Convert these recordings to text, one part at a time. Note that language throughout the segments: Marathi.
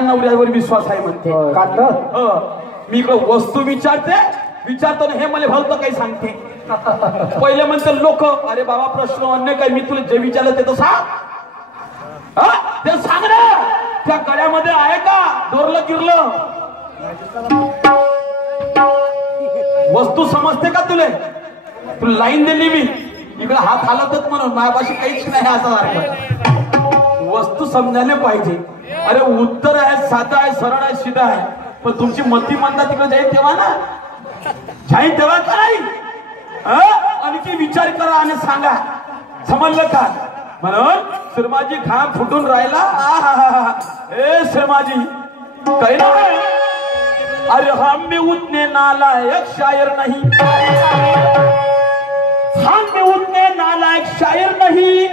नवऱ्यावर विश्वास आहे म्हणते मी इकडे वस्तू विचारतो ना हे मला भावतं काही सांगते पहिले म्हणते लोक अरे बाबा प्रश्न अन्य काही मी तुला जे विचारलं ते तर सांग ते सांग ना त्या गळ्यामध्ये आहे का दोरलं गिरलं वस्तू समजते का तुला लाईन दिली मी इकडे हात हालतच म्हणून माझ्यापाशी काहीच नाही असं सारखं वस्तू समजायला पाहिजे अरे उत्तर आहे साधा आहे सरळ आहे सीधा आहे पण तुमची मती म्हणता तिकडे जाईल तेव्हा ना जाईल तेव्हा काय आणखी विचार करा आणि सांगा समजलं का म्हणून शर्माजी घाम फुटून राहिला ए शर्माजी काही नाही अरे हम भी उतने नालायक शायर नहीं हम भी उतने नालायक शायर नहीं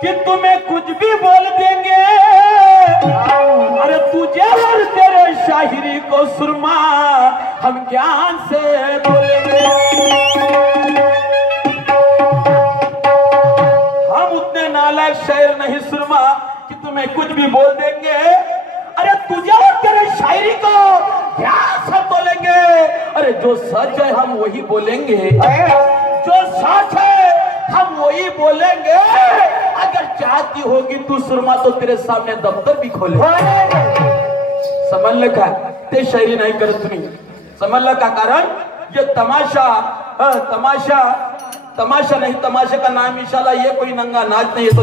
कि तुम्हें कुछ भी बोल देंगे अरे तुझे और तेरे शायरी को सुरमा हम ज्ञान से बोलेंगे हम उतने नालायक शायर नहीं सुरमा कि तुम्हें कुछ भी बोल देंगे अरे तुझे और तेरे शायरी को ध्यान से बोलेंगे अरे जो सच है हम वही बोलेंगे जो सच है हम वही बोलेंगे अगर चाहती होगी तू सुरमा तो तेरे सामने दफ्तर भी खोले समझलं का ते शायरी नाही करत तुम्ही समझलं का कारण ये तमाशा नहीं तमाशे का नाम इशाला ये कोई नंगा नाच नहीं तो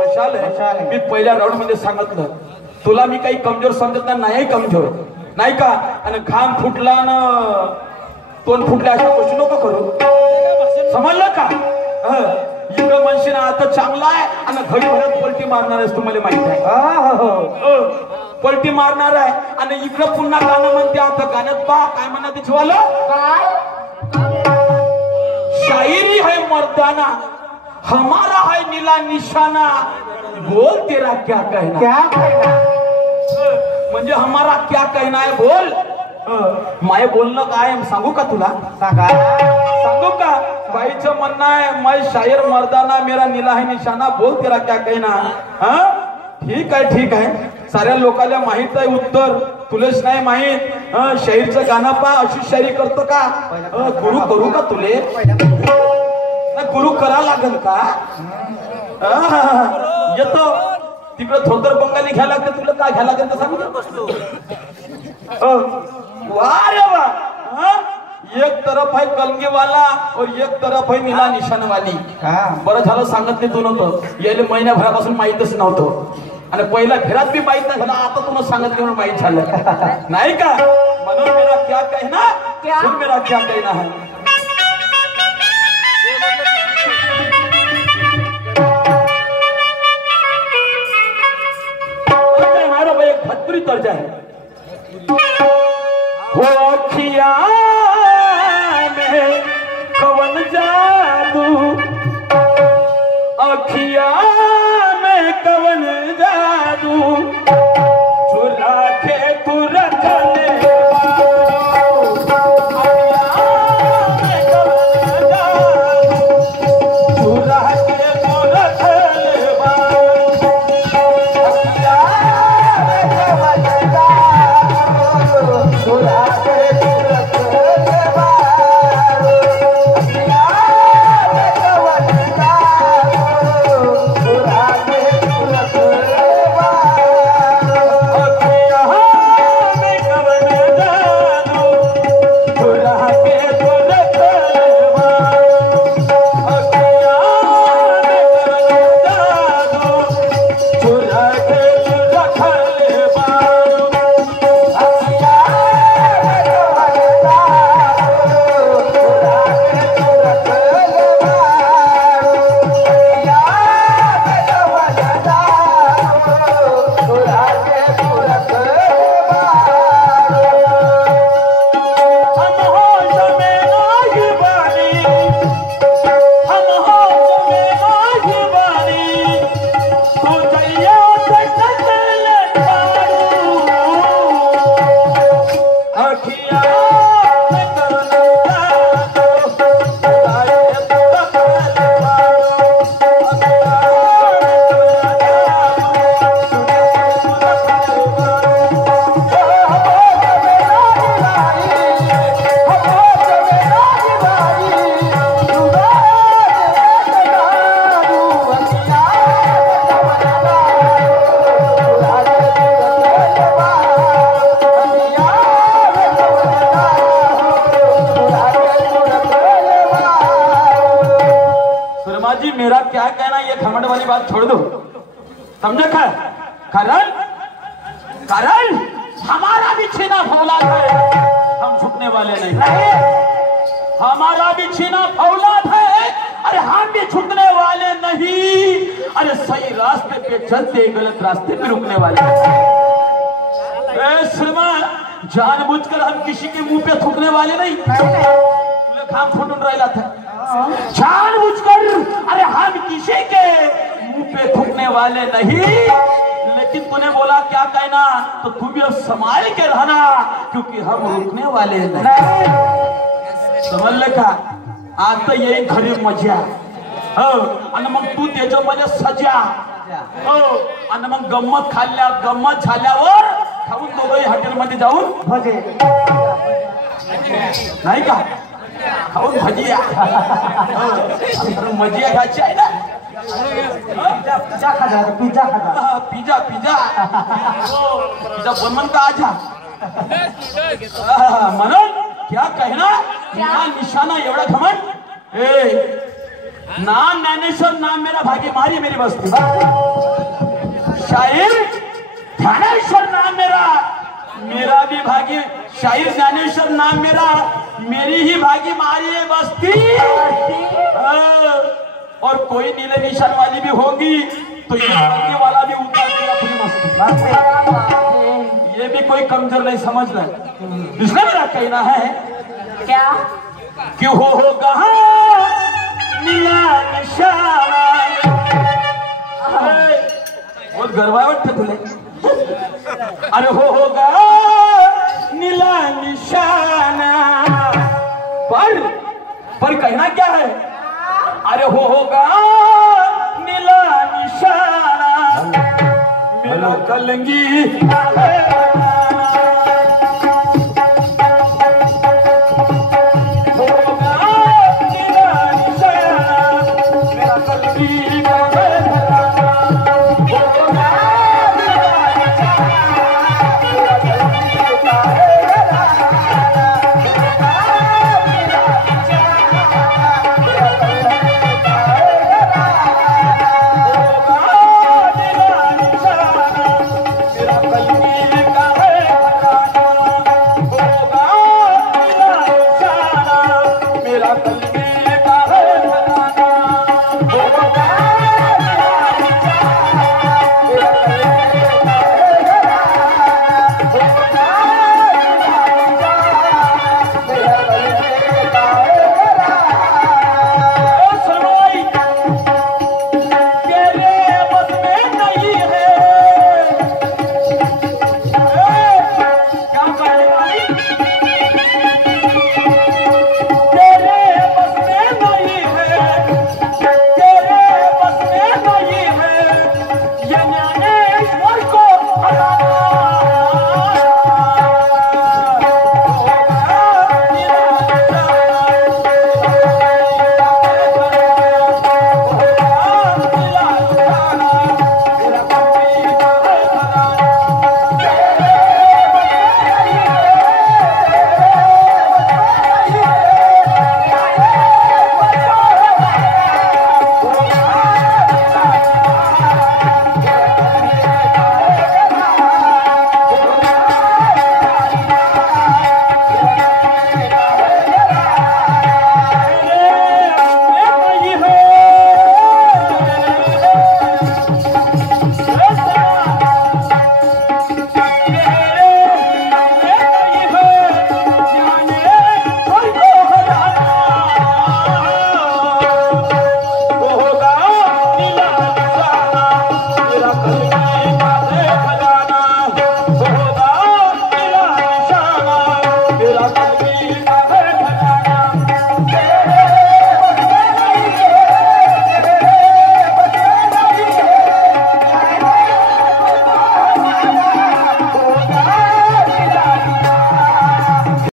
मशाल है मी पहिल्या राऊंड मध्ये सांगितलं तुला मी काही कमजोर समजत नाही कमजोर नाही का आणि घाम फुटला ना तोंड फुटल्या अशा गोष्टी नको करू समजलं का इकडं म्हणशील आता चांगला आहे आणि घडी भरत पलटी मारणार आहेस तुम्हाला माहित आहे पलटी मारणार आहे आणि इकडं पुन्हा गाणं म्हणते आता गाण्यात पा काय म्हणा ते शायरी है मर्दाना हमारा है नीला निशाना बोल तेरा क्या कहना म्हणजे हमारा क्या कहना है बोल माय बोलणं काय सांगू का तुला सांगू का बाईचं म्हणणं आहे मैं शायर मर्दाना मेरा नीला है निशाना बोल तेरा क्या कहना ठीक आहे साऱ्या लोकांना माहित आहे उत्तर तुलेच नाही माहित शाहीरचं गाणं पा अशी शायरी करतो का गुरु करू का तुले गुरु करा लागल का येतो तिकडे थोडर बंगाली घ्यायला लागते तुला काय घ्यायला लागेल तर सांगू वा रे वा एक तरफ है कलगी वाला और एक तरफ है नीला निशान वाली बरं झालं सांगत नाही तू नव्हतं यायला महिन्याभरापासून माहीतच नव्हतं आणि पहिला फेरात बी माहित नाही झाला आता तुला सांगत म्हणून माहित झालं नाही का म्हणून मेरा क्या कहना मेरा क्या कहना है हमारा भाई एक भोजपुरी तर्जा है वो अखिया में कवन जादू अखिया में कवन जादू चुरा के तू रख ले घमंड वाली बात छोड़ दो, समझे? कारण कारण हमारा भी छीना फौलाद है, हम झुकने वाले नहीं। हमारा भी छीना फौलाद है, अरे हम भी झुकने वाले नहीं। अरे सही रास्ते पे चलते, गलत रास्ते पे रुकने वाले। श्रीमान, जानबूझकर हम किसी के मुंह पे थूकने वाले नहीं। काम फुटून राहिला था, जानबूझकर अरे हम किसी के मुंह पे थूकने वाले नहीं। लेकिन तूने बोला क्या कहना, तो तू भी अब संभाल के रहना, क्योंकि हम रुकने वाले नहीं। समझ ले का? आता यही खरी मजा आणि मग तू त्याच्यामध्ये सजा आणि मग गंमत झाल्यावर खाऊन दोघंही हॉटेलमध्ये जाऊन भजे नाही का, खाऊन भजिया मजिया खायची आहे ना। पिझ्झा खाजा, पिझ्झा खाजा, पिझ्झा पिझ्झा पिझ्झा बनवून का आजा म्हणून क्या कहना, ना निशाना एवढा घमंड। नाम ज्ञानेश्वर, नाम मेरा भागी मारी मेरी बस्ती। शायर ज्ञानेश्वर नाम मेरा, मेरा भी भागी। शायर ज्ञानेश्वर नाम मेरा, मेरी ही भागी मारी है बस्ती। और कोई नीले निशान वाली भी होगी तो ये करने वाला भी उतार देगा अपनी मस्ती। ये भी कोई कमजोर नहीं समझ रहे। इसलिए मेरा कहना है क्या क्यों होगा नीला निशाना। बहुत गरबा वाटतं तुले। अरे होगा नीला निशाना, पर कहना क्या है? अरे होगा नीला निशाना, मेरा कलंगी